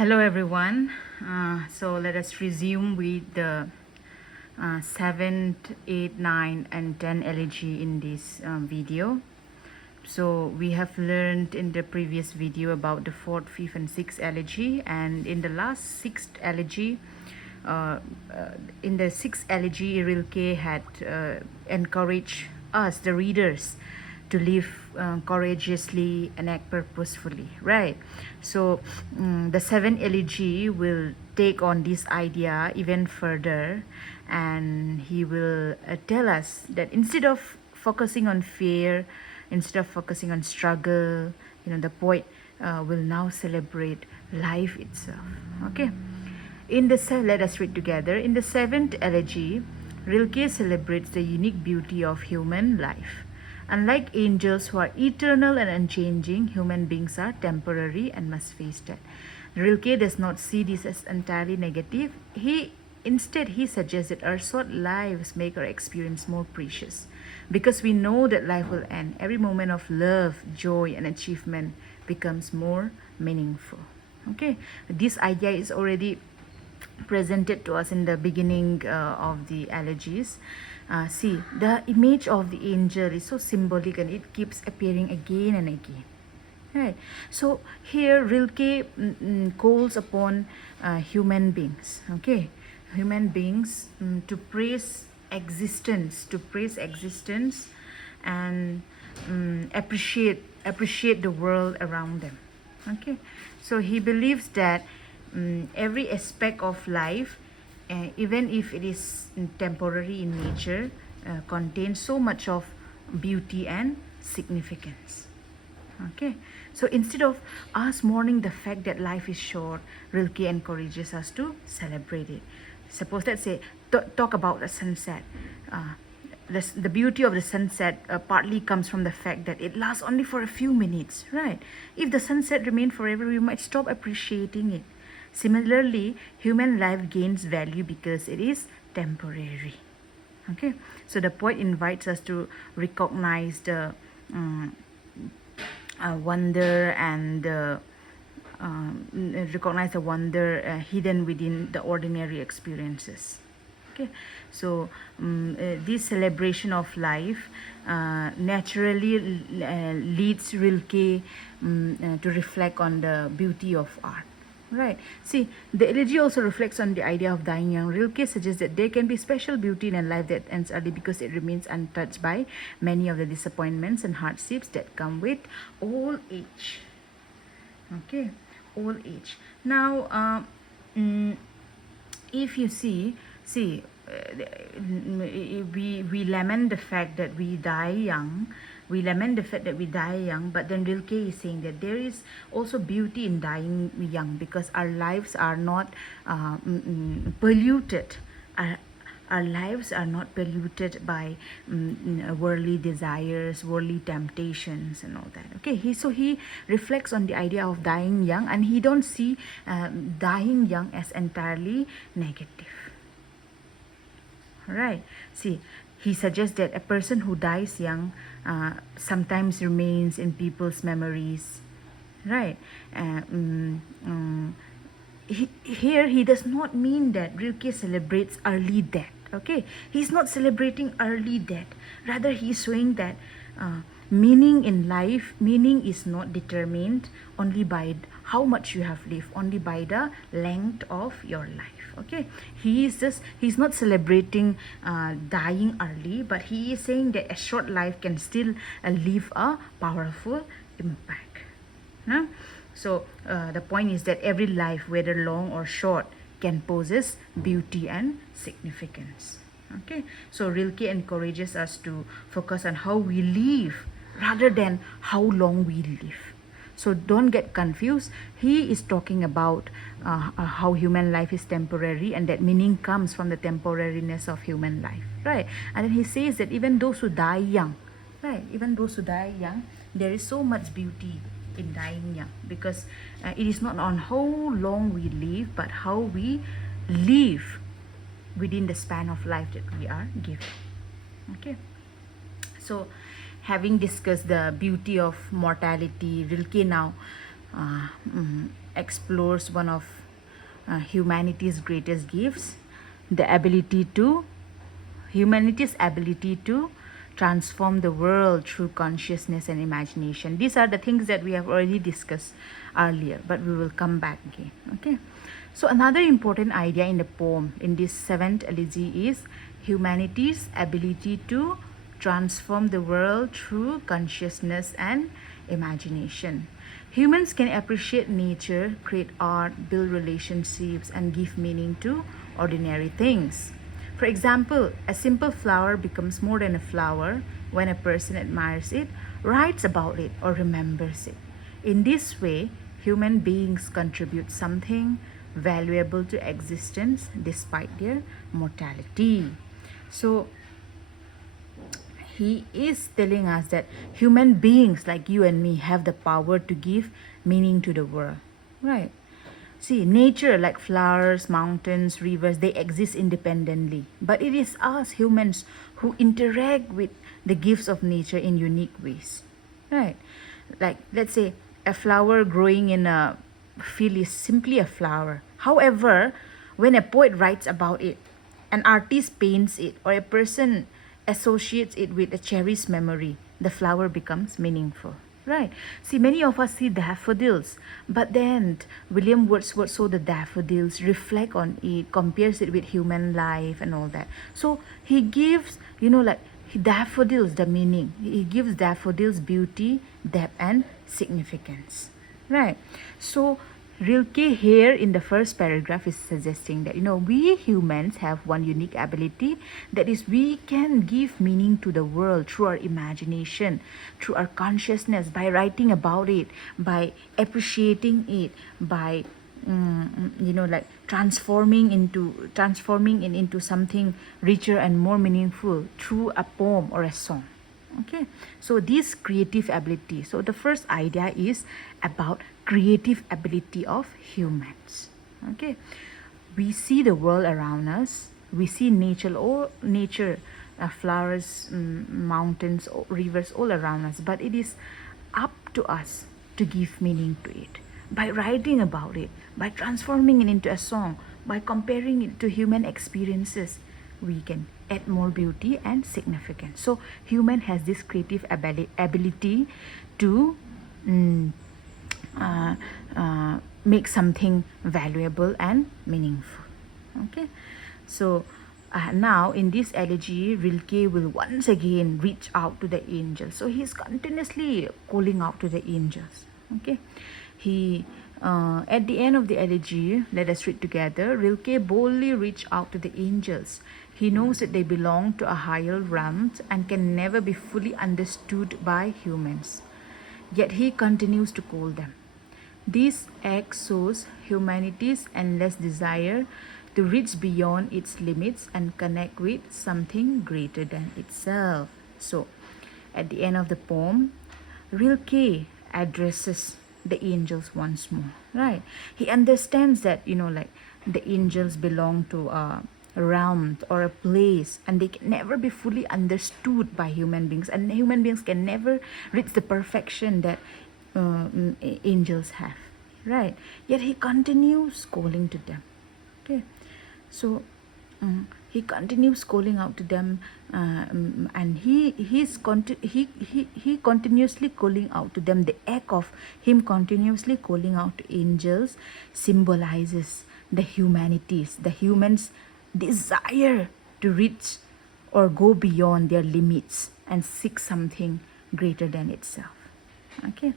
Hello everyone. So let us resume with the 7, 8, 9 and 10 elegy in this video. So we have learned in the previous video about the 4th, 5th and 6th elegy, and in the last 6th elegy, uh, in the 6th elegy, Rilke had encouraged us, the readers, to live courageously and act purposefully, right? So the 7th elegy will take on this idea even further, and he will tell us that instead of focusing on fear, instead of focusing on struggle, the poet will now celebrate life itself. Okay. Let us read together. In the 7th elegy, Rilke celebrates the unique beauty of human life. Unlike angels who are eternal and unchanging, human beings are temporary and must face death. Rilke does not see this as entirely negative. Instead, he suggests that our short lives make our experience more precious. Because we know that life will end, every moment of love, joy, and achievement becomes more meaningful. Okay, this idea is already presented to us in the beginning of the elegies. See, the image of the angel is so symbolic and it keeps appearing again and again. Right. So here Rilke calls upon human beings. Okay, human beings to praise existence, and appreciate the world around them. Okay, so he believes that every aspect of life, even if it is temporary in nature, contains so much of beauty and significance. Okay, so instead of us mourning the fact that life is short, Rilke encourages us to celebrate it. Suppose, let's say, talk about the sunset. The beauty of the sunset partly comes from the fact that it lasts only for a few minutes, right? If the sunset remained forever, we might stop appreciating it. Similarly, human life gains value because it is temporary. Okay, so the poet invites us to recognize the wonder and recognize the wonder hidden within the ordinary experiences. Okay, so this celebration of life naturally leads Rilke to reflect on the beauty of art. Right. See, the elegy also reflects on the idea of dying young. Rilke suggests that there can be special beauty in a life that ends early because it remains untouched by many of the disappointments and hardships that come with old age. Okay, old age. Now, if you see, we lament the fact that we die young. We lament the fact that we die young, but then Rilke is saying that there is also beauty in dying young because our lives are not polluted. Our lives are not polluted by worldly desires, worldly temptations, and all that. Okay, he reflects on the idea of dying young, and he don't see dying young as entirely negative. Right. See, he suggests that a person who dies young sometimes remains in people's memories. Right. Here he does not mean that Rilke celebrates early death. Okay, he's not celebrating early death. Rather, he's showing that meaning in life, meaning is not determined only by how much you have lived, only by the length of your life. Okay, he's not celebrating dying early, but he is saying that a short life can still leave a powerful impact. Huh? So the point is that every life, whether long or short, can possess beauty and significance. Okay, so Rilke encourages us to focus on how we live rather than how long we live. So don't get confused. He is talking about how human life is temporary and that meaning comes from the temporariness of human life, right? And then he says that even those who die young, right? Even those who die young, there is so much beauty in dying young because it is not on how long we live, but how we live within the span of life that we are given. Okay, so having discussed the beauty of mortality, Rilke now explores one of humanity's greatest gifts, the ability to humanity's ability to transform the world through consciousness and imagination. These are the things that we have already discussed earlier, but we will come back again. Okay. So another important idea in the poem in this seventh elegy is humanity's ability to transform the world through consciousness and imagination. Humans can appreciate nature, create art, build relationships, and give meaning to ordinary things. For example, a simple flower becomes more than a flower when a person admires it, writes about it, or remembers it. In this way, human beings contribute something valuable to existence despite their mortality. So, he is telling us that human beings like you and me have the power to give meaning to the world, right? See, nature like flowers, mountains, rivers, they exist independently. But it is us humans who interact with the gifts of nature in unique ways, right? Like, let's say a flower growing in a field is simply a flower. However, when a poet writes about it, an artist paints it, or a person associates it with a cherished memory, the flower becomes meaningful. Right. See, many of us see daffodils, but then William Wordsworth saw the daffodils, reflect on it, compares it with human life and all that. So he gives, like daffodils the meaning. He gives daffodils beauty, depth, and significance. Right. So Rilke here in the first paragraph is suggesting that we humans have one unique ability, that is we can give meaning to the world through our imagination, through our consciousness, by writing about it, by appreciating it, by like transforming it into something richer and more meaningful through a poem or a song. Okay, so this creative ability, so the first idea is about creative ability of humans. Okay, we see the world around us, we see nature, flowers, mountains, rivers all around us, but it is up to us to give meaning to it by writing about it, by transforming it into a song, by comparing it to human experiences. We can add more beauty and significance. So human has this creative ability to make something valuable and meaningful. Okay, so now in this elegy, Rilke will once again reach out to the angels. So he's continuously calling out to the angels. Okay, he at the end of the elegy, let us read together. Rilke boldly reached out to the angels. He knows that they belong to a higher realm and can never be fully understood by humans. Yet he continues to call them. This act shows humanity's endless desire to reach beyond its limits and connect with something greater than itself. So, at the end of the poem, Rilke addresses the angels once more, right? He understands that, the angels belong to a realm or a place, and they can never be fully understood by human beings, and human beings can never reach the perfection that angels have, right? Yet he continues calling to them. Okay, so he continues calling out to them, and he continuously calling out to them. The act of him continuously calling out to angels symbolizes the humans' desire to reach or go beyond their limits and seek something greater than itself. Okay,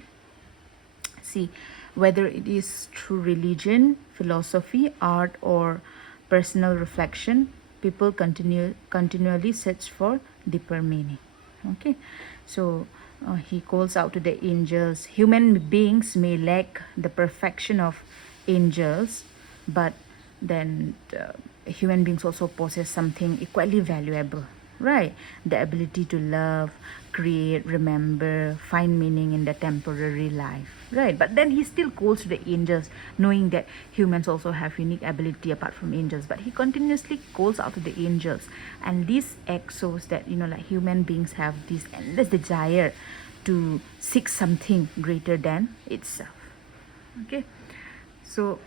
see, whether it is through religion, philosophy, art, or personal reflection, people continually search for deeper meaning. Okay, so he calls out to the angels. Human beings may lack the perfection of angels, but then human beings also possess something equally valuable, right? The ability to love, create, remember, find meaning in the temporary life, right? But then he still calls to the angels, knowing that humans also have unique ability apart from angels, but he continuously calls out to the angels. And this act shows that human beings have this endless desire to seek something greater than itself. Okay, So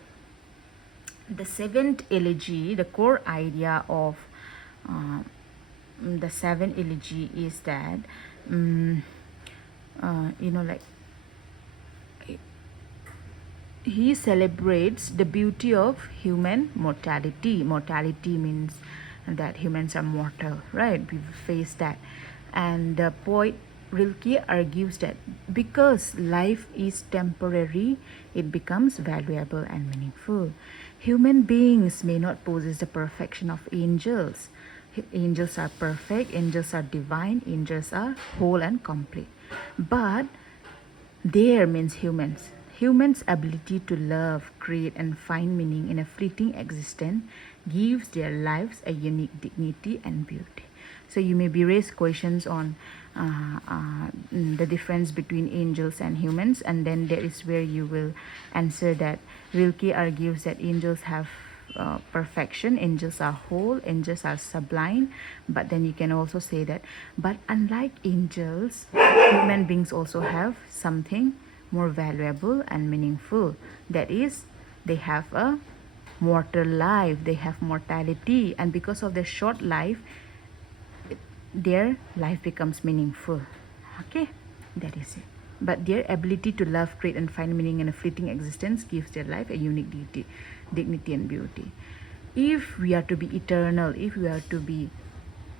the seventh elegy, the core idea of uh, the seventh elegy is that um, like he celebrates the beauty of human mortality. Mortality means that humans are mortal, right? We face that. And the poet Rilke argues that because life is temporary, it becomes valuable and meaningful. Human beings may not possess the perfection of angels. Angels are perfect, angels are divine, angels are whole and complete. But there means humans. Humans' ability to love, create, and find meaning in a fleeting existence gives their lives a unique dignity and beauty. So you may be raised questions on the difference between angels and humans, and then there is where you will answer that Rilke argues that angels have perfection, angels are whole, angels are sublime. But then you can also say that, but unlike angels, human beings also have something more valuable and meaningful. That is, they have a mortal life, they have mortality, and because of their short life, their life becomes meaningful. Okay, that is it. But their ability to love, create, and find meaning in a fleeting existence gives their life a unique dignity and beauty. If we are to be eternal, if we are to be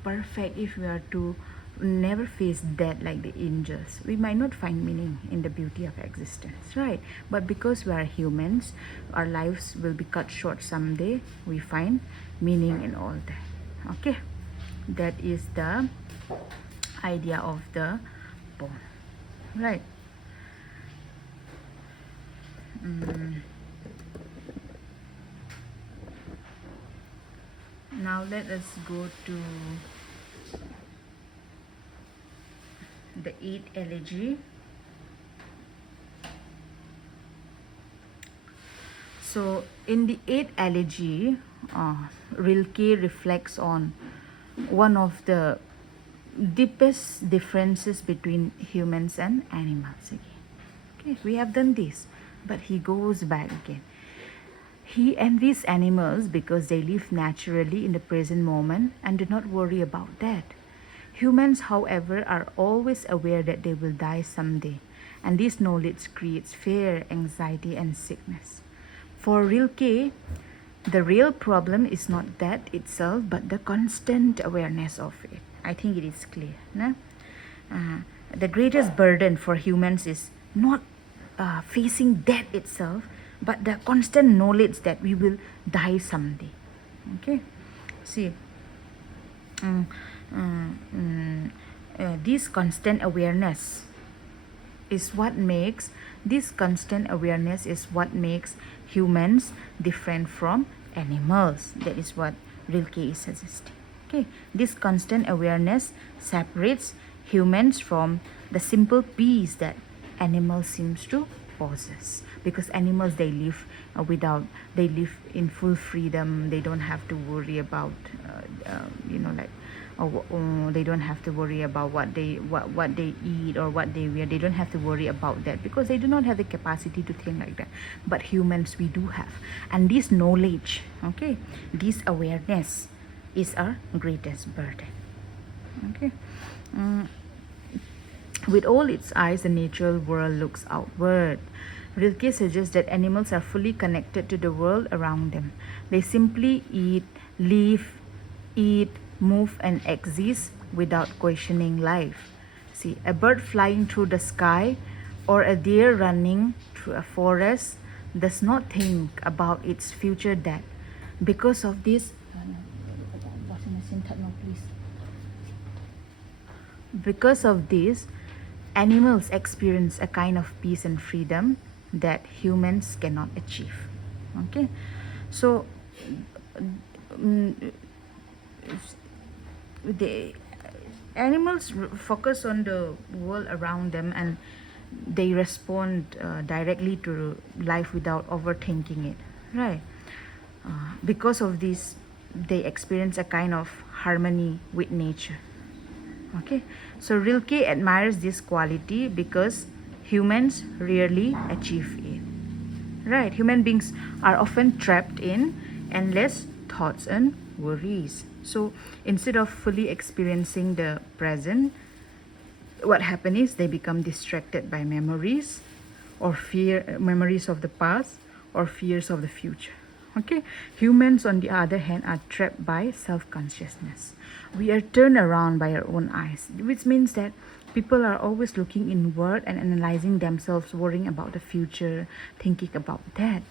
perfect, if we are to never face death like the angels, we might not find meaning in the beauty of existence, right? But because we are humans, our lives will be cut short someday. We find meaning in all that. Okay, that is the idea of the poem, right? Now let us go to the eighth elegy. So in the eighth elegy, Rilke reflects on one of the deepest differences between humans and animals again. Okay, we have done this, but he goes back again. He envies animals because they live naturally in the present moment and do not worry about that. Humans, however, are always aware that they will die someday, and this knowledge creates fear, anxiety, and sickness. For Rilke, the real problem is not death itself, but the constant awareness of it. I think it is clear. No? The greatest burden for humans is not facing death itself, but the constant knowledge that we will die someday. Okay, see, this constant awareness is what makes humans different from animals. That is what Rilke is suggesting. Okay, this constant awareness separates humans from the simple peace that animals seems to possess, because animals, they live they live in full freedom. They don't have to worry about they don't have to worry about what they eat or what they wear. They don't have to worry about that because they do not have the capacity to think like that. But humans, we do have, and this knowledge, okay, this awareness is our greatest burden. Okay. With all its eyes, the natural world looks outward. Rilke suggests that animals are fully connected to the world around them. They simply live, eat, move, and exist without questioning life. See, a bird flying through the sky or a deer running through a forest does not think about its future death. Because of this, because of this, animals experience a kind of peace and freedom that humans cannot achieve. Okay, so the animals focus on the world around them, and they respond directly to life without overthinking it, right? Because of this, they experience a kind of harmony with nature. Okay, so Rilke admires this quality because humans rarely achieve it. right? Human beings are often trapped in endless thoughts and worries. So instead of fully experiencing the present, what happens is they become distracted by memories or memories of the past or fears of the future. Okay, humans on the other hand are trapped by self-consciousness. We are turned around by our own eyes, which means that people are always looking inward and analyzing themselves, worrying about the future, thinking about that.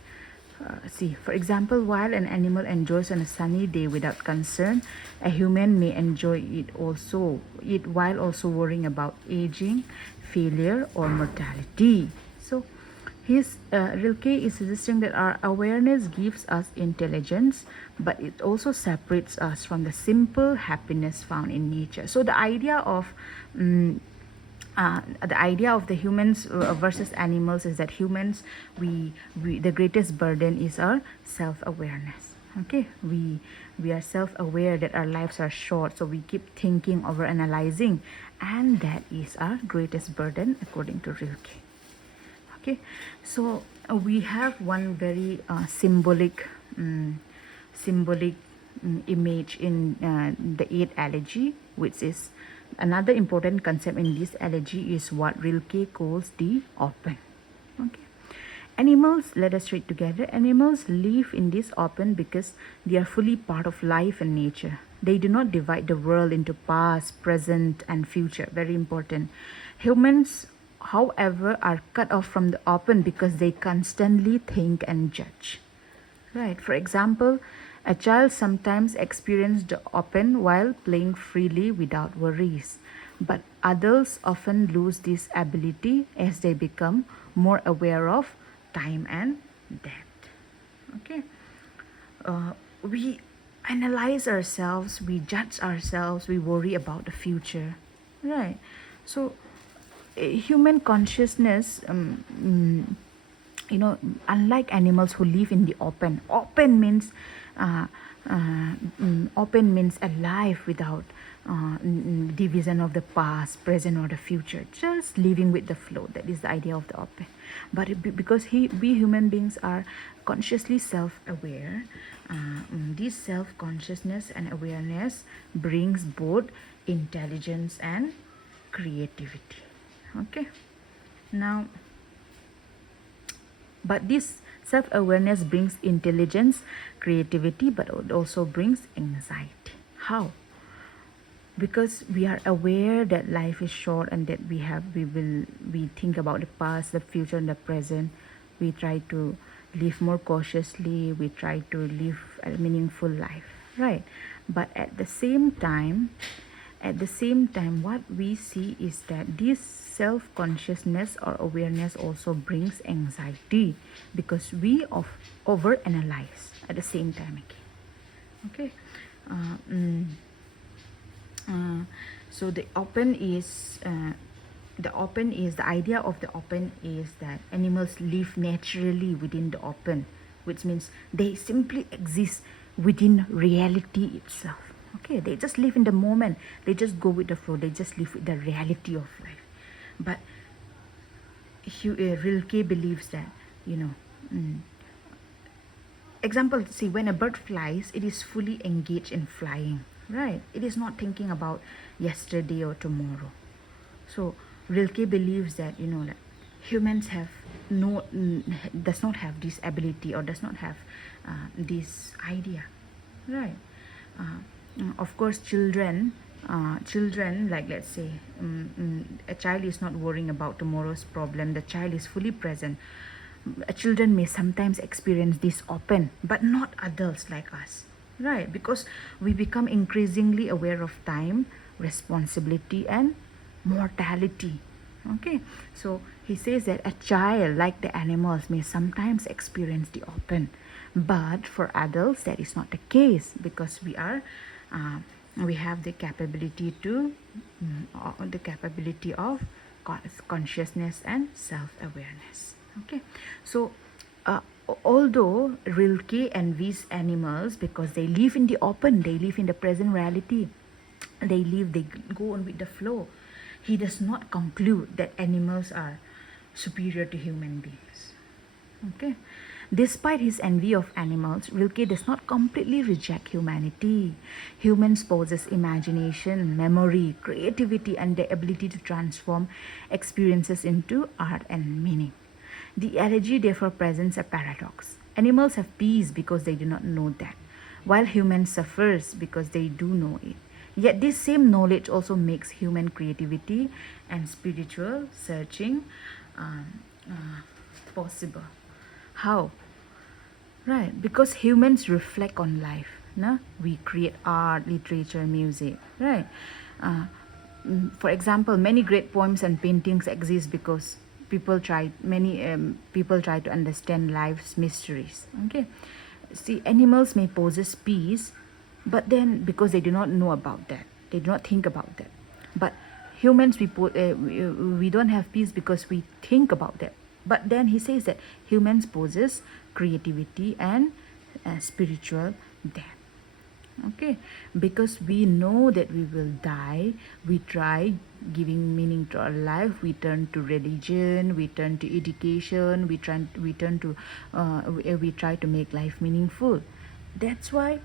See, for example, while an animal enjoys on a sunny day without concern, a human may enjoy it while also worrying about aging, failure, or mortality. So, Rilke is suggesting that our awareness gives us intelligence, but it also separates us from the simple happiness found in nature. So, the idea of the humans versus animals is that humans, we the greatest burden is our self-awareness. Okay, we are self-aware that our lives are short, so we keep thinking, over analyzing, and that is our greatest burden according to Rilke. Okay, so we have one very symbolic image in the eighth elegy, which is another important concept in this elegy is what Rilke calls the open. Okay. Animals, let us read together. Animals live in this open because they are fully part of life and nature. They do not divide the world into past, present, and future. Very important. Humans, however, are cut off from the open because they constantly think and judge. Right. For example, a child sometimes experiences the open while playing freely without worries. But adults often lose this ability as they become more aware of time and death. Okay. We analyze ourselves, we judge ourselves, we worry about the future. Right. So, human consciousness, unlike animals who live in the uh, open means alive without division of the past, present, or the future, just living with the flow. That is the idea of the open. But because we human beings are consciously self-aware, this self-consciousness and awareness brings both intelligence and creativity. Okay, now, but this self-awareness brings intelligence, creativity, but it also brings anxiety. How? Because we are aware that life is short and that we think about the past, the future, and the present. We try to live more cautiously. We try to live a meaningful life, right? But at the same time, what we see is that this self-consciousness or awareness also brings anxiety because we overanalyze at the same time again. Okay. Uh, mm, so the idea of the open is that animals live naturally within the open, which means they simply exist within reality itself. Okay, they just live in the moment, they just go with the flow, they just live with the reality of life. But Rilke believes that, you know, example, see, when a bird flies, it is fully engaged in flying, right? It is not thinking about yesterday or tomorrow. So Rilke believes that, that humans have does not have this ability or does not have this idea, right? Of course, children, like, let's say, a child is not worrying about tomorrow's problem. The child is fully present. Children may sometimes experience this open, but not adults like us, right? Because we become increasingly aware of time, responsibility, and mortality. Okay, so he says that a child, like the animals, may sometimes experience the open, but for adults that is not the case because we have the capability of consciousness and self-awareness. Okay, so uh, although Rilke envies animals because they live in the open, they live in the present reality, they go on with the flow, he does not conclude that animals are superior to human beings. Okay. Despite his envy of animals, Rilke does not completely reject humanity. Humans possess imagination, memory, creativity, and the ability to transform experiences into art and meaning. The elegy therefore presents a paradox. Animals have peace because they do not know that, while humans suffers because they do know it. Yet this same knowledge also makes human creativity and spiritual searching um, possible. How? Right, because humans reflect on life. No? We create art, literature, music. Right. Uh, for example, many great poems and paintings exist because many people try to understand life's mysteries. Okay. See, animals may possess peace, but then because they do not know about that, they do not think about that. But humans, we don't have peace because we think about that. But then he says that humans possess creativity and spiritual depth. Okay, because we know that we will die, we try giving meaning to our life. We turn to religion, we turn to education, we turn to we try to make life meaningful. That's why,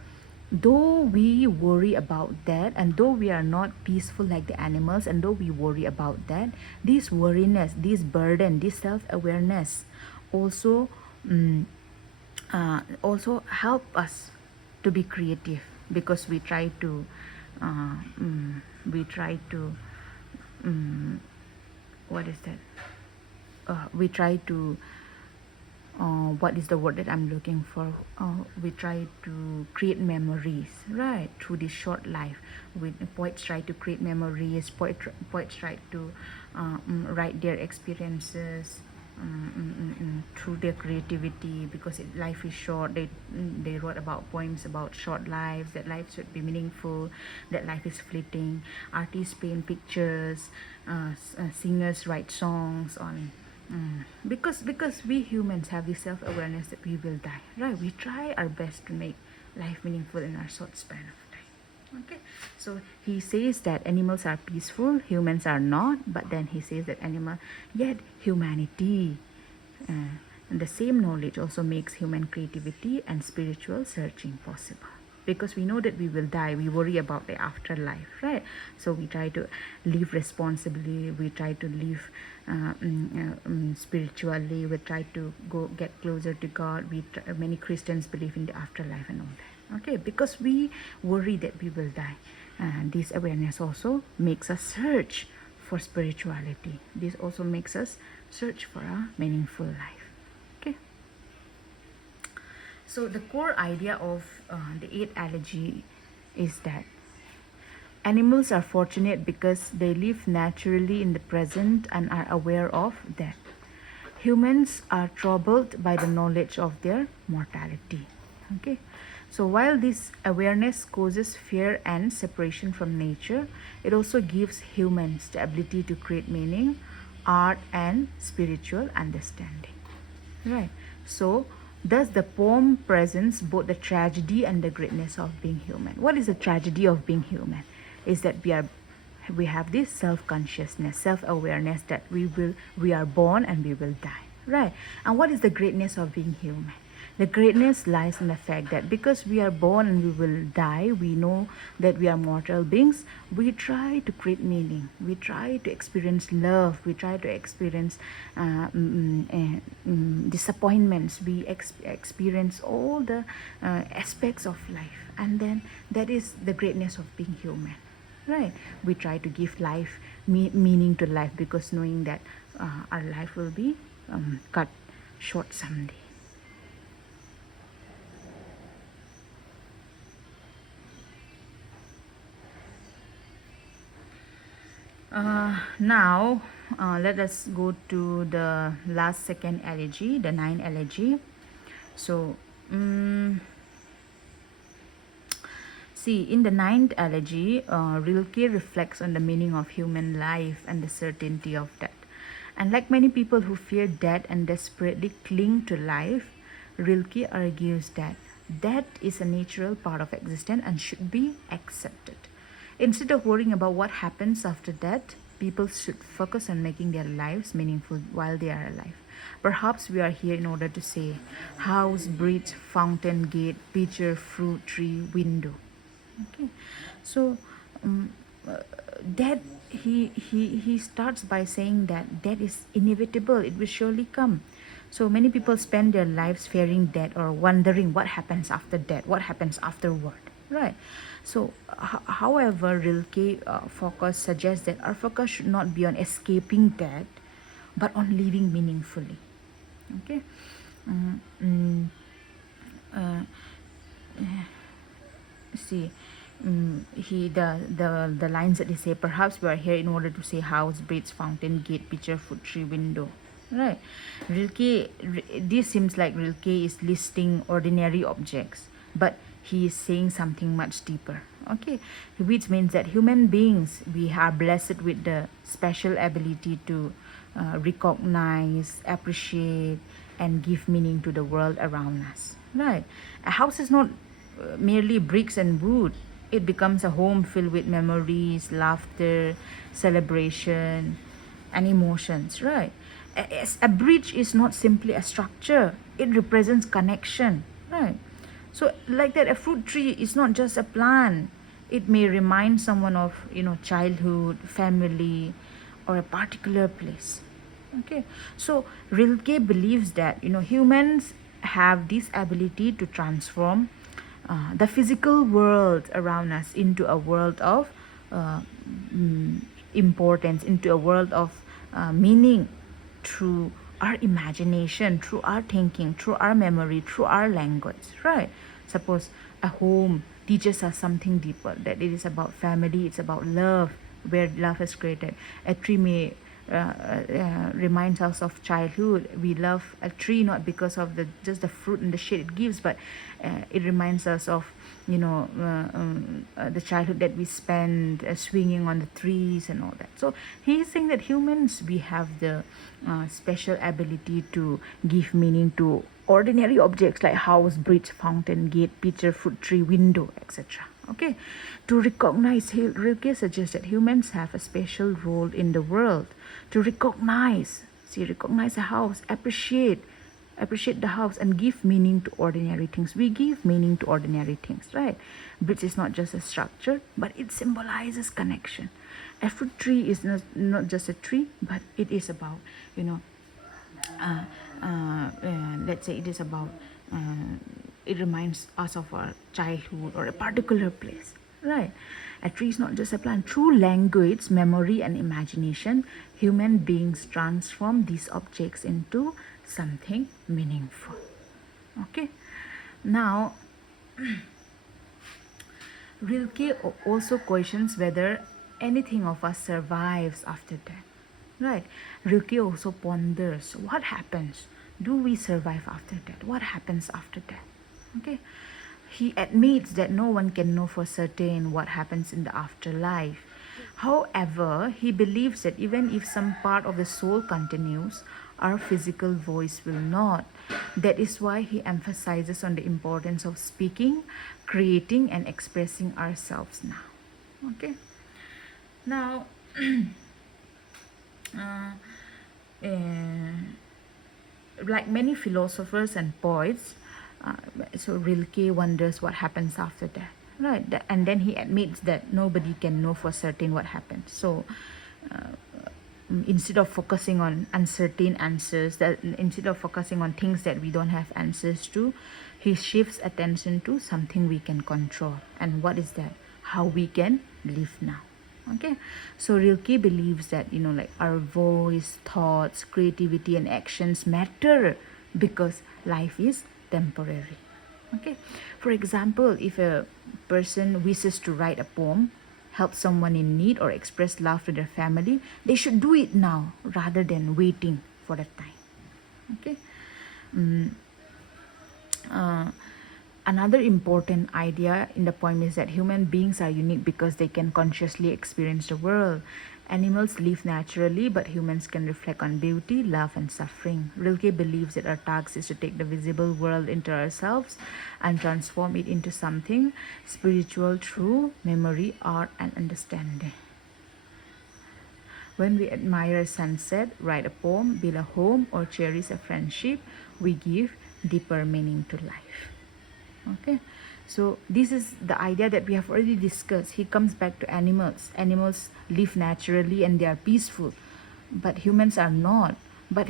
though we worry about that, and though we are not peaceful like the animals, and though we worry about that, this worriness, this burden, this self-awareness also also help us to be creative, because uh, mm, we try to what is that we try to what is the word that I'm looking for? We try to create memories, right? Through this short life, poets try to create memories. Poets try to write their experiences through their creativity, because life is short. They wrote about poems about short lives, that life should be meaningful, that life is fleeting. Artists paint pictures, singers write songs on. Because we humans have this self-awareness that we will die, right? We try our best to make life meaningful in our short span of time. Okay, so he says that animals are peaceful, humans are not, but then he says that yet humanity and the same knowledge also makes human creativity and spiritual searching possible. Because we know that we will die, we worry about the afterlife, right? So we try to live responsibly, we try to live spiritually, we try to go get closer to God. Many Christians believe in the afterlife and all that. Okay, because we worry that we will die. And this awareness also makes us search for spirituality. This also makes us search for a meaningful life. Okay. So the core idea of the eighth elegy is that animals are fortunate because they live naturally in the present and are aware of death. Humans are troubled by the knowledge of their mortality. Okay. So while this awareness causes fear and separation from nature, it also gives humans the ability to create meaning, art, and spiritual understanding. Right. So, thus the poem presents both the tragedy and the greatness of being human. What is the tragedy of being human? Is that we have this self-consciousness, self-awareness that we are born and we will die. Right. And what is the greatness of being human? The greatness lies in the fact that because we are born and we will die, we know that we are mortal beings. We try to create meaning. We try to experience love. We try to experience disappointments. We experience all the aspects of life. And then that is the greatness of being human. Right? We try to give life meaning to life, because knowing that our life will be cut short someday. Now, let us go to the last second elegy, the nine elegy. So, see, in the ninth elegy, Rilke reflects on the meaning of human life and the certainty of death. And like many people who fear death and desperately cling to life, Rilke argues that death is a natural part of existence and should be accepted. Instead of worrying about what happens after death, people should focus on making their lives meaningful while they are alive. Perhaps we are here in order to say house, bridge, fountain, gate, pitcher, fruit tree, window. Okay, so um, that he starts by saying that death is inevitable, it will surely come. So many people spend their lives fearing death or wondering what happens after death, what happens afterward, right? So however, Rilke focus suggests that our focus should not be on escaping death but on living meaningfully. Okay. Mm, mm, uh, see, he the lines that he say, perhaps we are here in order to say house, bridge, fountain, gate, pitcher, foot tree, window, right? This seems like Rilke is listing ordinary objects, but he is saying something much deeper. Okay, which means that human beings, we are blessed with the special ability to recognize, appreciate, and give meaning to the world around us, right? A house is not merely bricks and wood. It becomes a home filled with memories, laughter, celebration, and emotions, right? A bridge is not simply a structure, it represents connection, right? So, like that, a fruit tree is not just a plant. It may remind someone of, childhood, family, or a particular place. Okay, so Rilke believes that humans have this ability to transform the physical world around us into a world of uh, mm, importance, into a world of meaning through our imagination, through our thinking, through our memory, through our language, right? Suppose a home teaches us something deeper, that it is about family, it's about love, where love is created. A tree may reminds us of childhood. We love a tree not because of the just the fruit and the shade it gives, but it reminds us of the childhood that we spend swinging on the trees and all that. So he is saying that humans, we have the special ability to give meaning to ordinary objects like house, bridge, fountain, gate, pitcher, fruit tree, window, etc. Okay, to recognize, Rilke suggests that humans have a special role in the world. To recognize, recognize a house, appreciate the house, and give meaning to ordinary things. We give meaning to ordinary things, right? Bridge is not just a structure, but it symbolizes connection. A fruit tree is not just a tree, but it is about, uh, let's say it is about, it reminds us of our childhood or a particular place, right? A tree is not just a plant. Through language, memory, and imagination, human beings transform these objects into something meaningful. Okay, now Rilke also questions whether anything of us survives after death. Right. Rilke also ponders what happens. Do we survive after death? What happens after death? Okay. He admits that no one can know for certain what happens in the afterlife. However, he believes that even if some part of the soul continues, our physical voice will not. That is why he emphasizes on the importance of speaking, creating, and expressing ourselves now. Okay. Now, uh, uh, like many philosophers and poets, so Rilke wonders what happens after death, right? And then he admits that nobody can know for certain what happens. So instead of focusing on uncertain answers, that instead of focusing on things that we don't have answers to, he shifts attention to something we can control. And what is that? How we can live now. Okay, so Rilke believes that like our voice, thoughts, creativity, and actions matter because life is temporary. Okay, for example, if a person wishes to write a poem, help someone in need, or express love to their family, they should do it now rather than waiting for the time. Okay. Another important idea in the poem is that human beings are unique because they can consciously experience the world. Animals live naturally, but humans can reflect on beauty, love, and suffering. Rilke believes that our task is to take the visible world into ourselves and transform it into something spiritual through memory, art, and understanding. When we admire a sunset, write a poem, build a home, or cherish a friendship, we give deeper meaning to life. Okay, so this is the idea that we have already discussed. He comes back to animals. Animals live naturally and they are peaceful, but humans are not. But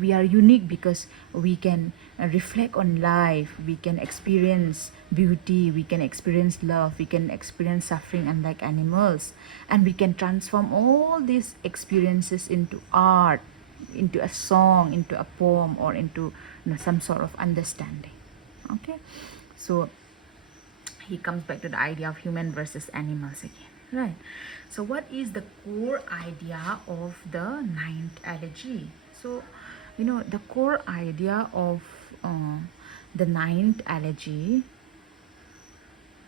we are unique because we can reflect on life, we can experience beauty, we can experience love, we can experience suffering unlike animals, and we can transform all these experiences into art, into a song, into a poem, or into some sort of understanding. Okay, so he comes back to the idea of human versus animals again, right? So what is the core idea of the ninth elegy? So the core idea of the ninth elegy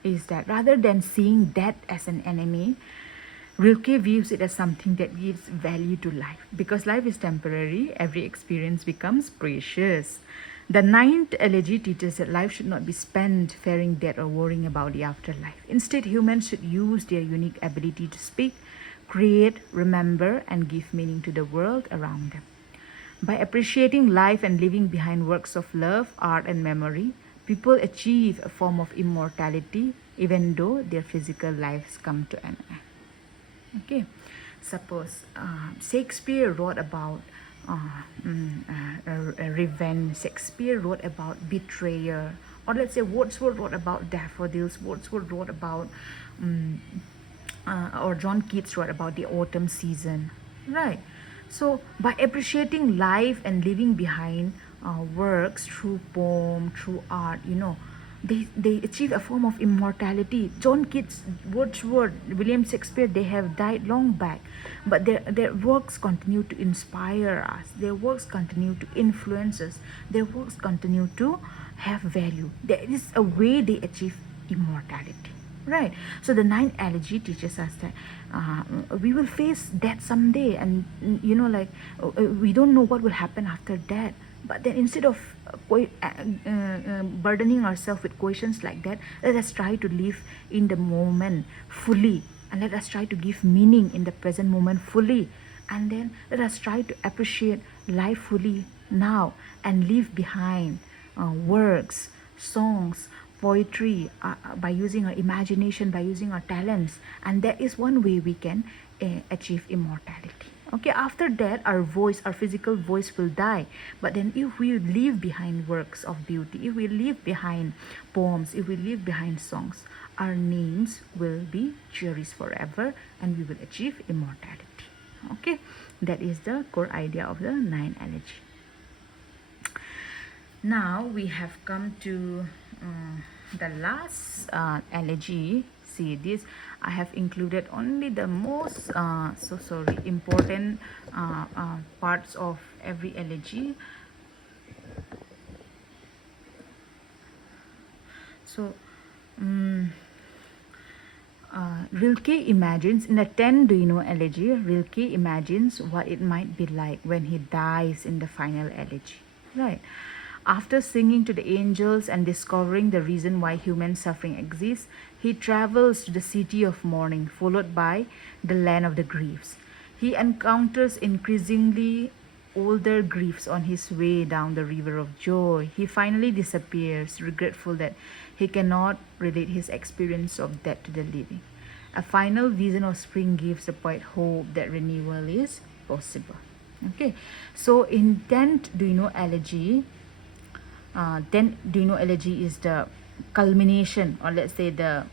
is that rather than seeing death as an enemy, Rilke views it as something that gives value to life. Because life is temporary, every experience becomes precious. The ninth elegy teaches that life should not be spent fearing death or worrying about the afterlife. Instead, humans should use their unique ability to speak, create, remember, and give meaning to the world around them. By appreciating life and leaving behind works of love, art, and memory, people achieve a form of immortality even though their physical lives come to an end. Okay, suppose Shakespeare wrote about revenge. Shakespeare wrote about betrayal, or let's say Wordsworth wrote about daffodils. Wordsworth wrote about, or John Keats wrote about the autumn season, right? So by appreciating life and leaving behind works through poem, through art, they achieve a form of immortality. John Keats, Wordsworth, William Shakespeare, they have died long back, but their works continue to inspire us. Their works continue to influence us. Their works continue to have value. There is a way they achieve immortality, right? So the ninth elegy teaches us that we will face death someday, and we don't know what will happen after death. But then instead of burdening ourselves with questions like that, let us try to live in the moment fully, and let us try to give meaning in the present moment fully, and then let us try to appreciate life fully now and leave behind works, songs, poetry, by using our imagination, by using our talents. And that is one way we can achieve immortality. Okay, after that, our voice, our physical voice will die. But then if we leave behind works of beauty, if we leave behind poems, if we leave behind songs, our names will be cherished forever and we will achieve immortality. Okay, that is the core idea of the ninth elegy. Now we have come to the last elegy. See this, I have included only the most important parts of every elegy. So Rilke imagines in the 10 Duino elegy, Rilke imagines what it might be like when he dies in the final elegy, right? After singing to the angels and discovering the reason why human suffering exists, he travels to the city of mourning, followed by the land of the griefs. He encounters increasingly older griefs on his way down the river of joy. He finally disappears, regretful that he cannot relate his experience of death to the living. A final vision of spring gives the poet hope that renewal is possible. Okay, so in 10th Duino elegy, then Duino elegy is the culmination, or let's say the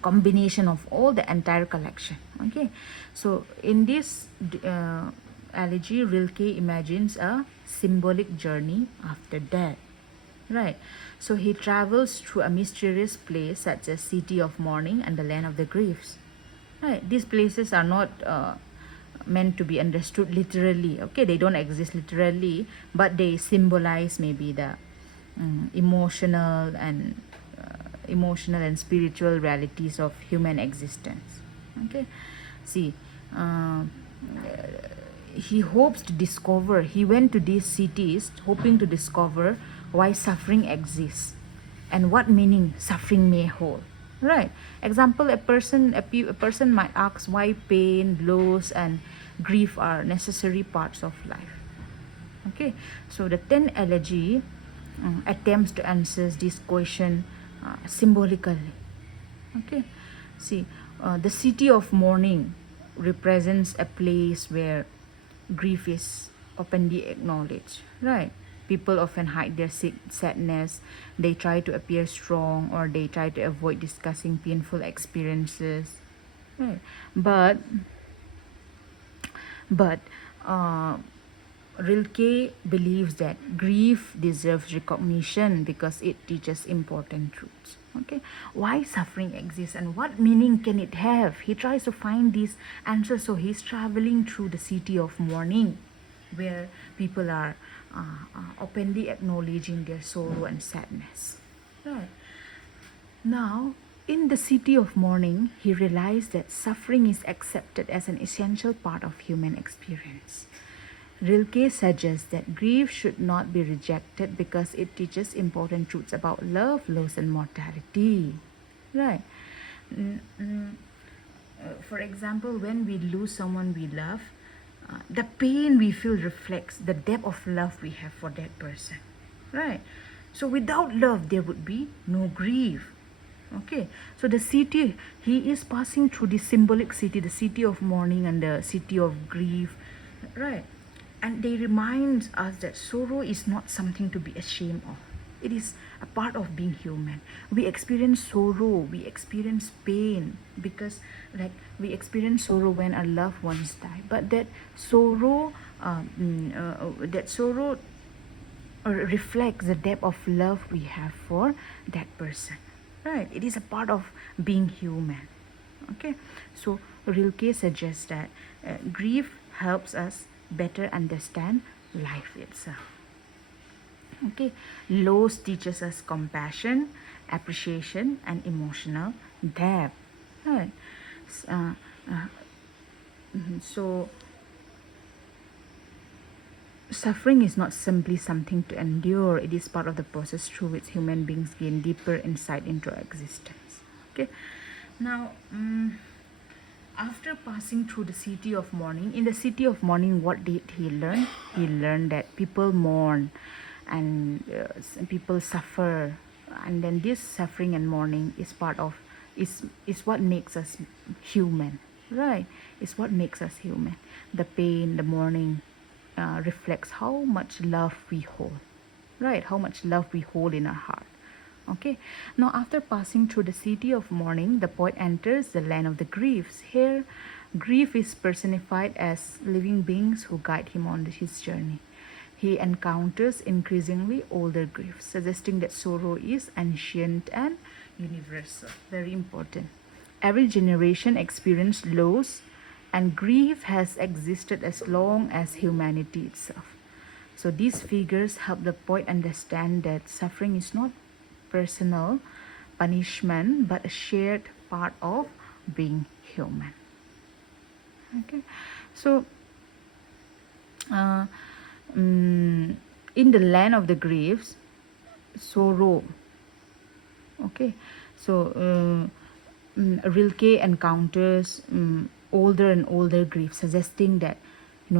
combination of all the entire collection. Okay, so in this elegy, Rilke imagines a symbolic journey after death, right? So he travels through a mysterious place such as city of mourning and the land of the griefs, right? These places are not meant to be understood literally. Okay, they don't exist literally, but they symbolize maybe the emotional and spiritual realities of human existence. Okay, see, he went to these cities hoping to discover why suffering exists and what meaning suffering may hold. right? Example, a person might ask why pain, loss, and grief are necessary parts of life. Okay, so the 10 elegy attempts to answer this question symbolically. Okay, see, the city of mourning represents a place where grief is openly acknowledged, right? People often hide their sadness, they try to appear strong, or they try to avoid discussing painful experiences, right? But uh, Rilke believes that grief deserves recognition because it teaches important truths. Okay, why suffering exists and what meaning can it have? He tries to find these answers, so he's traveling through the city of mourning, where people are openly acknowledging their sorrow and sadness. Right. Now, in the city of mourning, he realized that suffering is accepted as an essential part of human experience. Rilke suggests that grief should not be rejected because it teaches important truths about love, loss, and mortality. Right. Mm, mm, for example, when we lose someone we love, the pain we feel reflects the depth of love we have for that person. Right. So without love, there would be no grief. Okay, so the city, he is passing through the symbolic city, the city of mourning and the city of grief, right? And they remind us that sorrow is not something to be ashamed of. It is a part of being human. We experience sorrow, we experience pain because, like, we experience sorrow when our loved ones die. But that sorrow reflects the depth of love we have for that person, right? It is a part of being human. Okay, so Rilke suggests that grief helps us better understand life itself. Okay, loss teaches us compassion, appreciation, and emotional depth, right? S- uh, uh, so suffering is not simply something to endure, it is part of the process through which human beings gain deeper insight into our existence. Okay, now, after passing through the city of mourning, in the city of mourning, what did he learn? He learned that people mourn and people suffer, and then this suffering and mourning is part of is what makes us human, right? It's what makes us human. The pain, the mourning reflects how much love we hold, right? How much love we hold in our heart. Okay, now after passing through the city of mourning, the poet enters the land of the griefs. Here, grief is personified as living beings who guide him on his journey. He encounters increasingly older griefs, suggesting that sorrow is ancient and universal. Very important. Every generation experienced loss, and grief has existed as long as humanity itself. So these figures help the poet understand that suffering is not personal punishment but a shared part of being human. Okay, so uh, in the land of the griefs, sorrow. Okay, so Rilke encounters older and older grief, suggesting that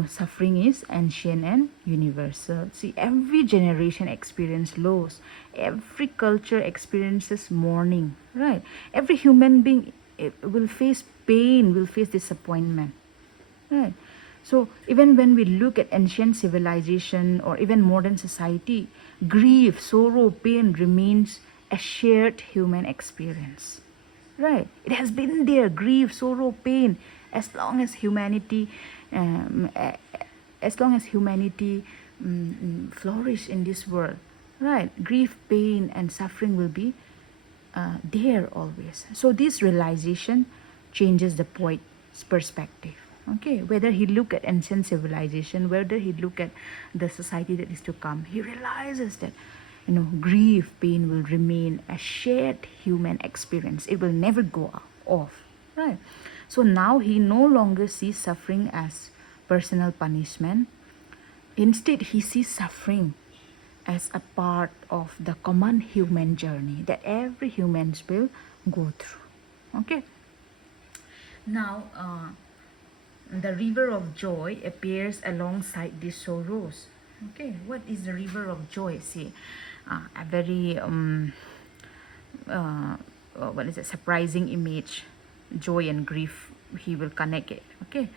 suffering is ancient and universal. See, every generation experiences loss, every culture experiences mourning, right? Every human being will face pain, will face disappointment, right? So even when we look at ancient civilization or even modern society, grief, sorrow, pain remains a shared human experience, right? It has been there, grief, sorrow, pain, as long as humanity um, a- as long as humanity flourish in this world, right? Grief, pain, and suffering will be there always. So this realization changes the poet's perspective. Okay, whether he look at ancient civilization, whether he look at the society that is to come, he realizes that grief, pain will remain a shared human experience. It will never go off, right? So now he no longer sees suffering as personal punishment. Instead, he sees suffering as a part of the common human journey that every humans will go through. Okay. Now, the river of joy appears alongside these sorrows. Okay, what is the river of joy? See, a very what is it, surprising image. Joy and grief, he will connect it. Okay,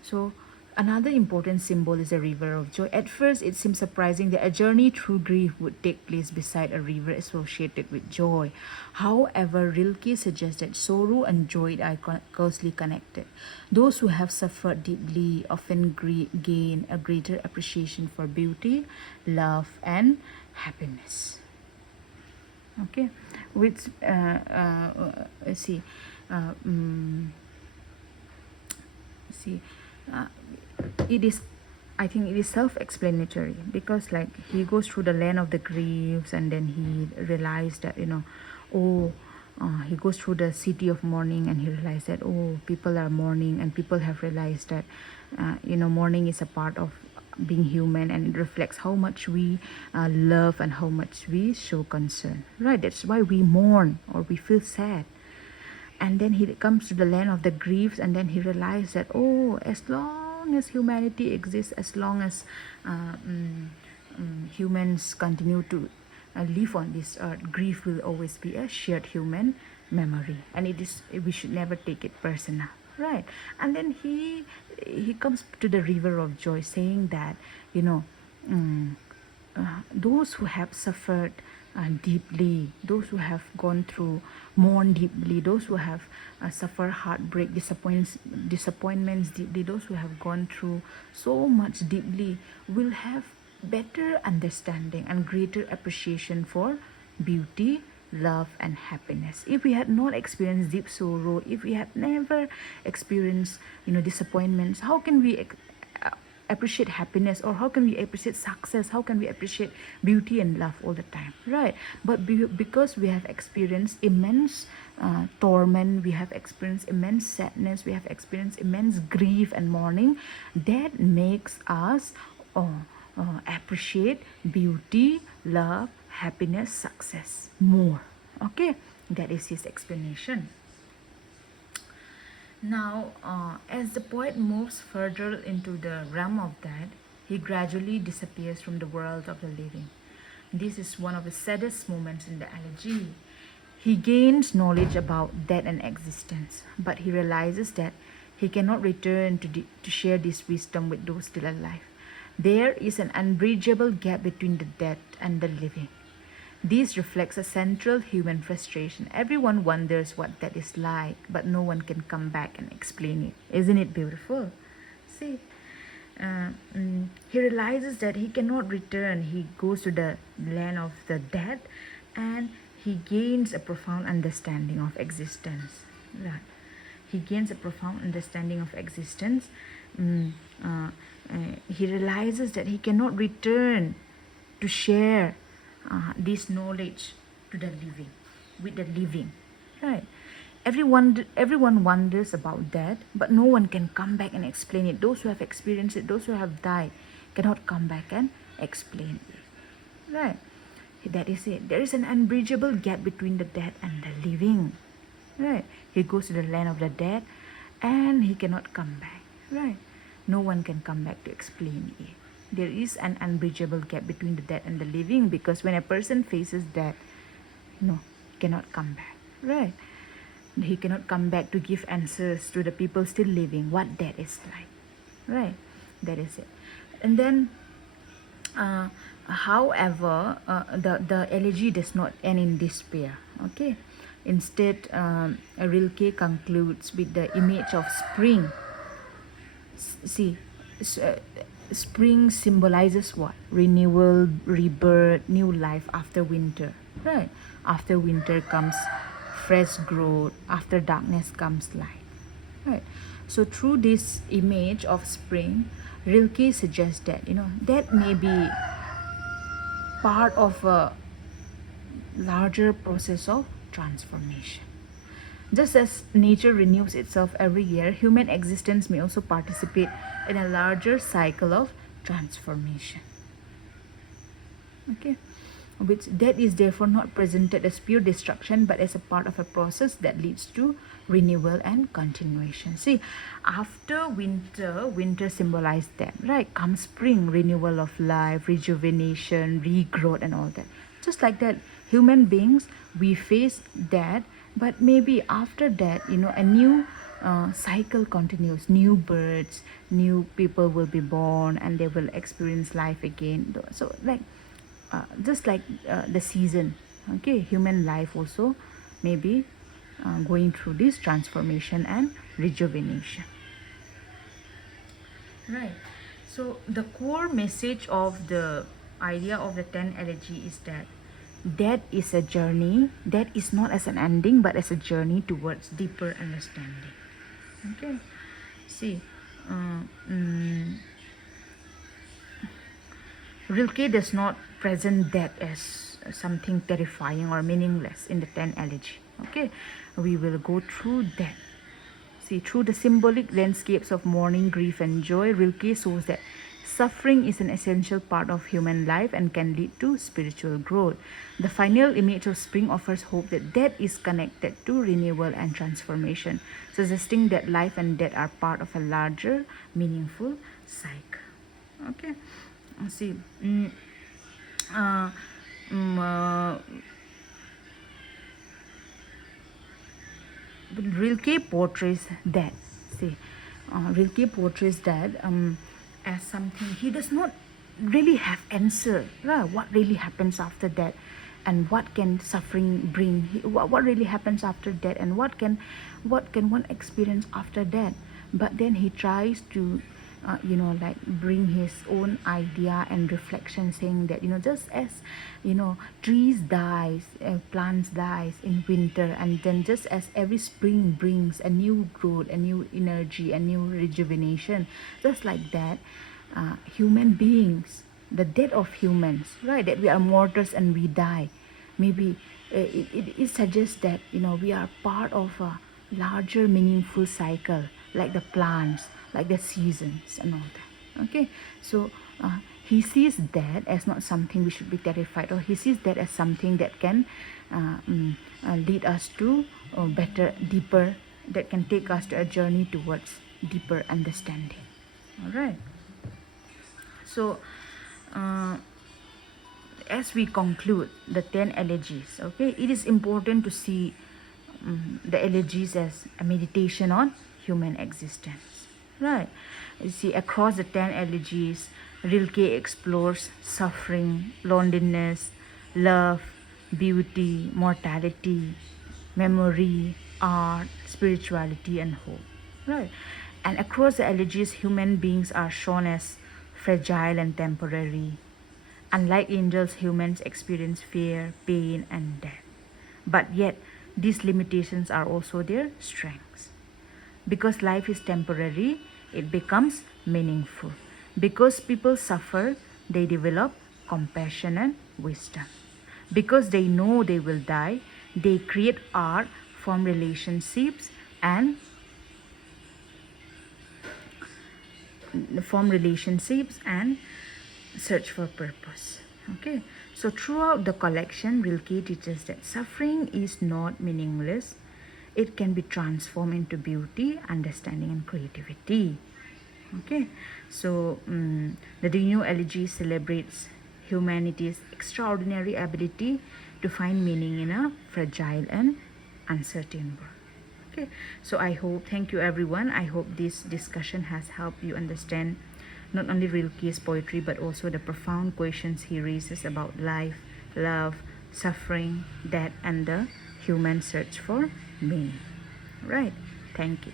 so another important symbol is a river of joy. At first it seems surprising that a journey through grief would take place beside a river associated with joy. However, Rilke suggests that sorrow and joy are closely connected. Those who have suffered deeply often gain a greater appreciation for beauty, love, and happiness. Okay, which see uh, mm, see it is, I think it is self-explanatory, because like he goes through the land of the griefs, and then he realized that, oh, he goes through the city of mourning, and he realized that, oh, people are mourning, and people have realized that mourning is a part of being human, and it reflects how much we love and how much we show concern, right? That's why we mourn or we feel sad. And then he comes to the land of the griefs, and then he realized that, oh, as long as humanity exists, as long as humans continue to live on this earth, grief will always be a shared human memory, and we should never take it personal, right? And then he comes to the river of joy, saying that, mm, those who have suffered deeply, those who have gone through, mourn deeply, those who have suffered heartbreak, disappointments deeply, those who have gone through so much deeply, will have better understanding and greater appreciation for beauty, love, and happiness. If we had not experienced deep sorrow, if we had never experienced disappointments, how can we appreciate happiness, or how can we appreciate success, how can we appreciate beauty and love all the time, right? But because we have experienced immense torment, we have experienced immense sadness, we have experienced immense grief and mourning, that makes us appreciate beauty, love, happiness, success more. Okay, that is his explanation. Now, as the poet moves further into the realm of death, he gradually disappears from the world of the living. This is one of the saddest moments in the elegy. He gains knowledge about death and existence, but he realizes that he cannot return to share this wisdom with those still alive. There is an unbridgeable gap between the dead and the living. This reflects a central human frustration. Everyone wonders what that is like, but no one can come back and explain it. Isn't it beautiful? See, he realizes that he cannot return. He goes to the land of the dead, and he gains a profound understanding of existence. Right. He gains a profound understanding of existence. He realizes that he cannot return to share this knowledge to the living, with the living, right? Everyone wonders about that, but no one can come back and explain it. Those who have experienced it, those who have died, cannot come back and explain it, right? That is it. There is an unbridgeable gap between the dead and the living, right? He goes to the land of the dead, and he cannot come back, right? No one can come back to explain it. There is an unbridgeable gap between the dead and the living, because when a person faces death, he cannot come back, right? He cannot come back to give answers to the people still living what death is like, right? That is it. And then however, the elegy does not end in despair. Okay, instead, Rilke concludes with the image of spring. See, spring symbolizes what? Renewal, rebirth, new life after winter, right? After winter comes fresh growth, after darkness comes light, right? So through this image of spring, Rilke suggests that that may be part of a larger process of transformation. Just as nature renews itself every year, human existence may also participate in a larger cycle of transformation. Okay, which that is therefore not presented as pure destruction but as a part of a process that leads to renewal and continuation. See, after winter symbolized that, right? Comes spring, renewal of life, rejuvenation, regrowth, and all that. Just like that, human beings, we face that, but maybe after that, a new cycle continues. New birds, new people will be born, and they will experience life again. So, like, just like the season, okay, human life also maybe going through this transformation and rejuvenation, right? So the core message of the idea of the 10 elegy is that is a journey, that is not as an ending but as a journey towards deeper understanding. Okay, see, uh, mm, Rilke does not present that as something terrifying or meaningless in the 10 elegy. Okay, we will go through that. See, through the symbolic landscapes of mourning, grief, and joy, Rilke shows that suffering is an essential part of human life and can lead to spiritual growth. The final image of spring offers hope that death is connected to renewal and transformation, suggesting that life and death are part of a larger, meaningful cycle. Okay, see, uh, mm, uh, Rilke portrays that. See, Rilke portrays that as something he does not really have answer. Right? What really happens after that, and what can suffering bring? What really happens after that, and what can one experience after that? But then he tries to like bring his own idea and reflection, saying that just as trees dies, plants dies in winter, and then just as every spring brings a new growth, a new energy, a new rejuvenation, just like that, human beings, the death of humans, right, that we are mortals and we die, maybe it suggests that we are part of a larger meaningful cycle, like the plants, like the seasons and all that. Okay, so he sees that as not something we should be terrified, or he sees that as something that can lead us to better, deeper, that can take us to a journey towards deeper understanding. All right, so as we conclude the 10 elegies, okay, it is important to see the elegies as a meditation on human existence, right? You see, across the 10 elegies, Rilke explores suffering, loneliness, love, beauty, mortality, memory, art, spirituality, and hope, right? And across the elegies, human beings are shown as fragile and temporary. Unlike angels, humans experience fear, pain, and death. But yet, these limitations are also their strengths. Because life is temporary, it becomes meaningful. Because people suffer, they develop compassion and wisdom. Because they know they will die, they create art, form relationships, and search for purpose. Okay, so throughout the collection, Rilke teaches that suffering is not meaningless. It can be transformed into beauty, understanding, and creativity. Okay, so the Duino Elegy celebrates humanity's extraordinary ability to find meaning in a fragile and uncertain world. Okay, so thank you everyone. I hope this discussion has helped you understand not only Rilke's poetry but also the profound questions he raises about life, love, suffering, death, and the human search for meaning. Right? Thank you.